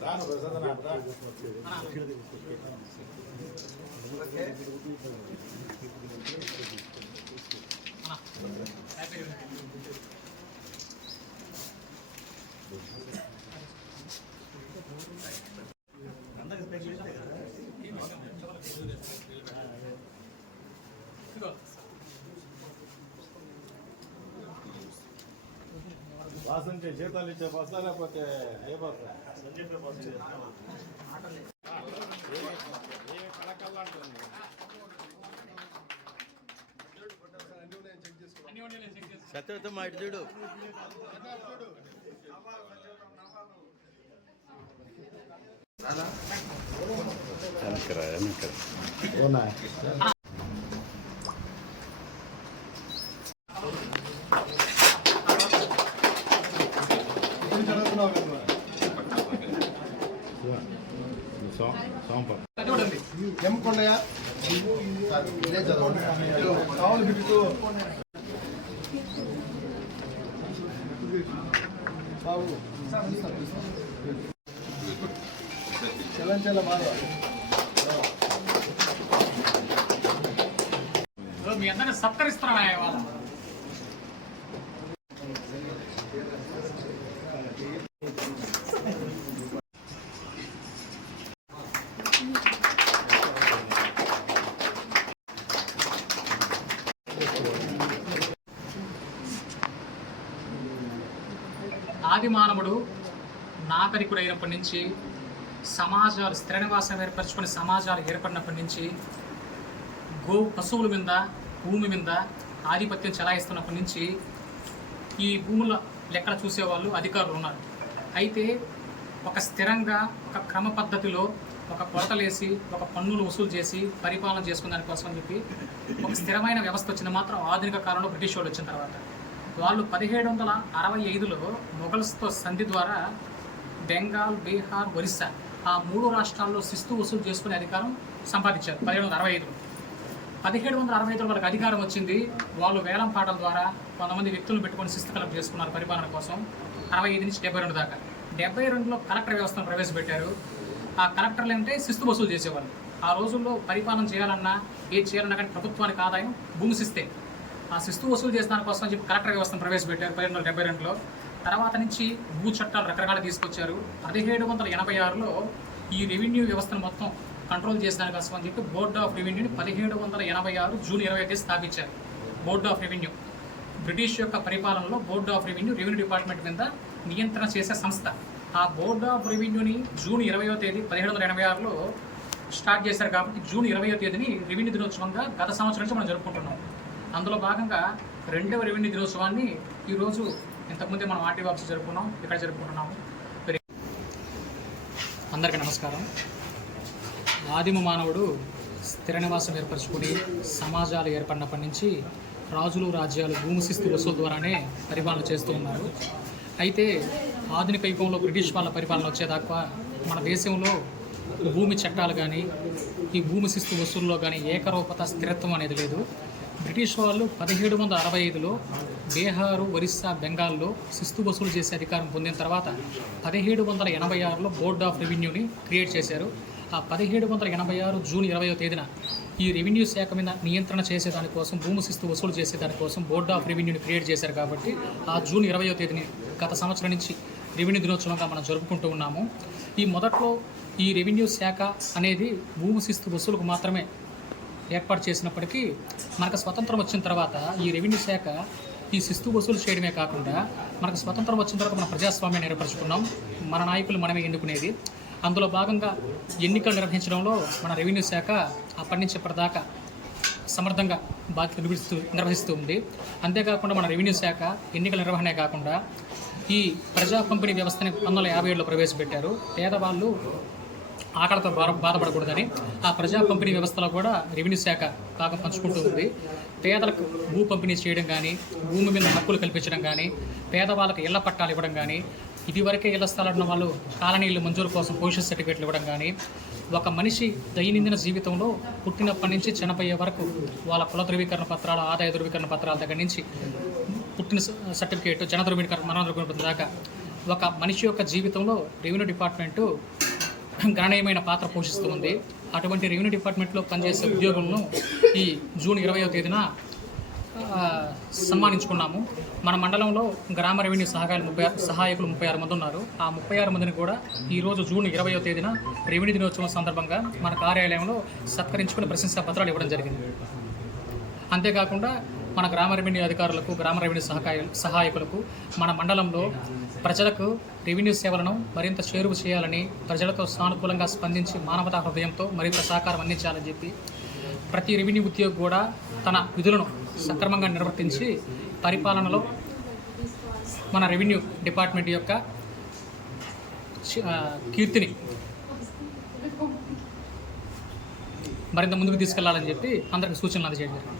దాని పాస్ అంటే జీతాలు ఇచ్చే పాసా లేకపోతే ఏ పాసా సత్యవతం మా ఇటు చూడు. వెనకరా వెనకరా అవునా సోంప ఎమ్ముకున్నాయా ఇదే చదవండి. కావాలి బిడ్డకు బాబు. చలం చల మాధవ మీ అందరిని సత్కరిస్తున్నాను ఇవాళ? ఆది మానవుడు నాగరికుడు అయినప్పటి నుంచి సమాజాలు స్థిర నివాసం ఏర్పరచుకునే సమాజాలు ఏర్పడినప్పటి నుంచి గో పశువుల మీద భూమి మీద ఆధిపత్యం చెలాయిస్తున్నప్పటి నుంచి ఈ భూముల లెక్కలు చూసేవాళ్ళు అధికారులు ఉన్నారు. అయితే ఒక స్థిరంగా ఒక క్రమ పద్ధతిలో ఒక కొలతలేసి ఒక పన్నులు వసూలు చేసి పరిపాలన చేసుకునే దానికోసం చెప్పి ఒక స్థిరమైన వ్యవస్థ వచ్చింది. మాత్రం ఆధునిక కాలంలో బ్రిటిష్ వాళ్ళు వచ్చిన తర్వాత. వాళ్ళు పదిహేడు వందల అరవై ఐదులో మొఘల్స్తో సంధి ద్వారా బెంగాల్ బీహార్ ఒరిస్సా ఆ మూడు రాష్ట్రాల్లో శిస్తు వసూలు చేసుకునే అధికారం సంపాదించారు పదిహేడు వందల అరవై ఐదులో. పదిహేడు వందల అరవై ఐదులో వాళ్ళకి అధికారం వచ్చింది. వాళ్ళు వేలం పాటల ద్వారా కొంతమంది వ్యక్తులను పెట్టుకొని శిస్తు కలెక్ట్ చేసుకున్నారు పరిపాలన కోసం. అరవై ఐదు నుంచి డెబ్బై రెండు దాకా. డెబ్బై రెండులో కలెక్టర్ వ్యవస్థను ప్రవేశపెట్టారు. ఆ కలెక్టర్లు అంటే శిస్తు వసూలు చేసేవాళ్ళు. ఆ రోజుల్లో పరిపాలన చేయాలన్నా ఏది చేయాలన్నా కానీ ప్రభుత్వానికి ఆదాయం భూమి శిస్తే. ఆ శిస్తు వసూలు చేసిన దానికోసం చెప్పి కలెక్టర్ వ్యవస్థను ప్రవేశపెట్టారు పదిహేను వందల డెబ్బై రెండులో. తర్వాత నుంచి భూ చట్టాలు రకరకాలు తీసుకొచ్చారు. పదిహేడు వందల ఎనభై ఆరులో ఈ రెవెన్యూ వ్యవస్థను మొత్తం కంట్రోల్ చేసిన దానికోసం అని చెప్పి బోర్డ్ ఆఫ్ రెవెన్యూని పదిహేడు వందల ఎనభై ఆరు జూన్ ఇరవై ఐదు స్థాపించారు. Board of revenue. బ్రిటిష్ యొక్క పరిపాలనలో board of revenue revenue department మీద నియంత్రణ చేసే సంస్థ. ఆ బోర్డ్ ఆఫ్ రెవెన్యూని జూన్ ఇరవయో తేదీ పదిహేడు వందల ఎనభై ఆరులో స్టార్ట్ చేశారు కాబట్టి జూన్ ఇరవయో తేదీని రెవెన్యూ దినోత్సవంగా గత సంవత్సరం నుంచి మనం జరుపుకుంటున్నాం. అందులో భాగంగా రెండవ రెవెన్యూ దినోత్సవాన్ని ఈరోజు ఇంతకుముందే మనం ఆర్టీఓ ఆఫీస్ జరుపుకున్నాం ఇక్కడ జరుపుకుంటున్నాము. అందరికీ నమస్కారం. ఆదిమ మానవుడు స్థిర నివాసం ఏర్పరచుకుని సమాజాలు ఏర్పడినప్పటి నుంచి రాజులు రాజ్యాలు భూమి శిస్తు వసూలు ద్వారానే పరిపాలన చేస్తూ ఉన్నారు. అయితే ఆధునిక యుగంలో బ్రిటిష్ వాళ్ళ పరిపాలన వచ్చేదాకా మన దేశంలో భూమి చట్టాలు కానీ ఈ భూమి శిస్తు వసూల్లో కానీ ఏకరూపత స్థిరత్వం అనేది లేదు. బ్రిటిష్ వాళ్ళు పదిహేడు వందల అరవై ఐదులో బీహారు ఒరిస్సా బెంగాల్లో శిస్తు వసూలు చేసే అధికారం పొందిన తర్వాత పదిహేడు వందల ఎనభై ఆరులో బోర్డ్ ఆఫ్ రెవెన్యూని క్రియేట్ చేశారు. ఆ పదిహేడు వందల ఎనభై ఆరు జూన్ ఇరవయో తేదీన ఈ రెవెన్యూ శాఖ మీద నియంత్రణ చేసేదానికోసం భూమి శిస్తు వసూలు చేసేదానికోసం బోర్డ్ ఆఫ్ రెవెన్యూని క్రియేట్ చేశారు కాబట్టి ఆ జూన్ ఇరవయో తేదీని గత సంవత్సరం నుంచి రెవెన్యూ దినోత్సవంగా మనం జరుపుకుంటూ ఉన్నాము. ఈ మొదట్లో ఈ రెవెన్యూ శాఖ అనేది భూమి శిస్తు వసూలుకు మాత్రమే ఏర్పాటు చేసినప్పటికీ మనకు స్వతంత్రం వచ్చిన తర్వాత ఈ రెవెన్యూ శాఖ ఈ శిస్తు వసూలు చేయడమే కాకుండా మనకు స్వతంత్రం వచ్చిన తర్వాత మన ప్రజాస్వామ్యాన్ని ఏర్పరచుకున్నాం. మన నాయకులు మనమే ఎన్నుకునేది. అందులో భాగంగా ఎన్నికలు నిర్వహించడంలో మన రెవెన్యూ శాఖ అప్పటి నుంచి ఇప్పటిదాకా సమర్థంగా బాధ్యత నిర్వహిస్తూ నిర్వహిస్తూ ఉంది. అంతేకాకుండా మన రెవెన్యూ శాఖ ఎన్నికల నిర్వహణే కాకుండా ఈ ప్రజా పంపిణీ వ్యవస్థని పంతొమ్మిది వందల యాభై ఏడులో ప్రవేశపెట్టారు. పేదవాళ్ళు ఆకలితో బాధ బాధపడకూడదని ఆ ప్రజా పంపిణీ వ్యవస్థలో కూడా రెవెన్యూ శాఖ బాగా పంచుకుంటూ ఉంది. పేదలకు భూ పంపిణీ చేయడం కానీ భూమి మీద హక్కులు కల్పించడం కానీ పేదవాళ్ళకి ఇళ్ళ పట్టాలు ఇవ్వడం కానీ ఇదివరకే ఇళ్ళ స్థలాలు ఉన్న వాళ్ళు కాలనీలు మంజూరు కోసం పొజిషన్ సర్టిఫికేట్లు ఇవ్వడం కానీ ఒక మనిషి దైనందిన జీవితంలో పుట్టినప్పటి నుంచి చనిపోయే వరకు వాళ్ళ కుల ధృవీకరణ పత్రాలు ఆదాయ ధృవీకరణ పత్రాల దగ్గర నుంచి పుట్టిన సర్టిఫికేట్ జన ధృవీకరణ మరణ ధృవీకరణ దాకా ఒక మనిషి యొక్క జీవితంలో రెవెన్యూ డిపార్ట్మెంటు గణనీయమైన పాత్ర పోషిస్తూ ఉంది. అటువంటి రెవెన్యూ డిపార్ట్మెంట్లో పనిచేసే ఉద్యోగులను ఈ జూన్ ఇరవయో తేదీన సన్మానించుకున్నాము. మన మండలంలో గ్రామ రెవెన్యూ సహాయాలు ముప్పై సహాయకులు ముప్పై ఆరు మంది ఉన్నారు. ఆ ముప్పై ఆరు మందిని కూడా ఈరోజు జూన్ ఇరవయో తేదీన రెవెన్యూ దినోత్సవం సందర్భంగా మన కార్యాలయంలో సత్కరించుకుని ప్రశంసా పత్రాలు ఇవ్వడం జరిగింది. అంతేకాకుండా మన గ్రామ రెవెన్యూ అధికారులకు గ్రామ రెవెన్యూ సహకాయ సహాయకులకు మన మండలంలో ప్రజలకు రెవెన్యూ సేవలను మరింత చేరువు చేయాలని ప్రజలతో సానుకూలంగా స్పందించి మానవతా హృదయంతో మరింత సహకారం అందించాలని చెప్పి ప్రతి రెవెన్యూ ఉద్యోగి కూడా తన విధులను సక్రమంగా నిర్వర్తించి పరిపాలనలో మన రెవెన్యూ డిపార్ట్మెంట్ యొక్క కీర్తిని మరింత ముందుకు తీసుకెళ్ళాలని చెప్పి అందరికి సూచనలు అందజేయడం జరిగింది.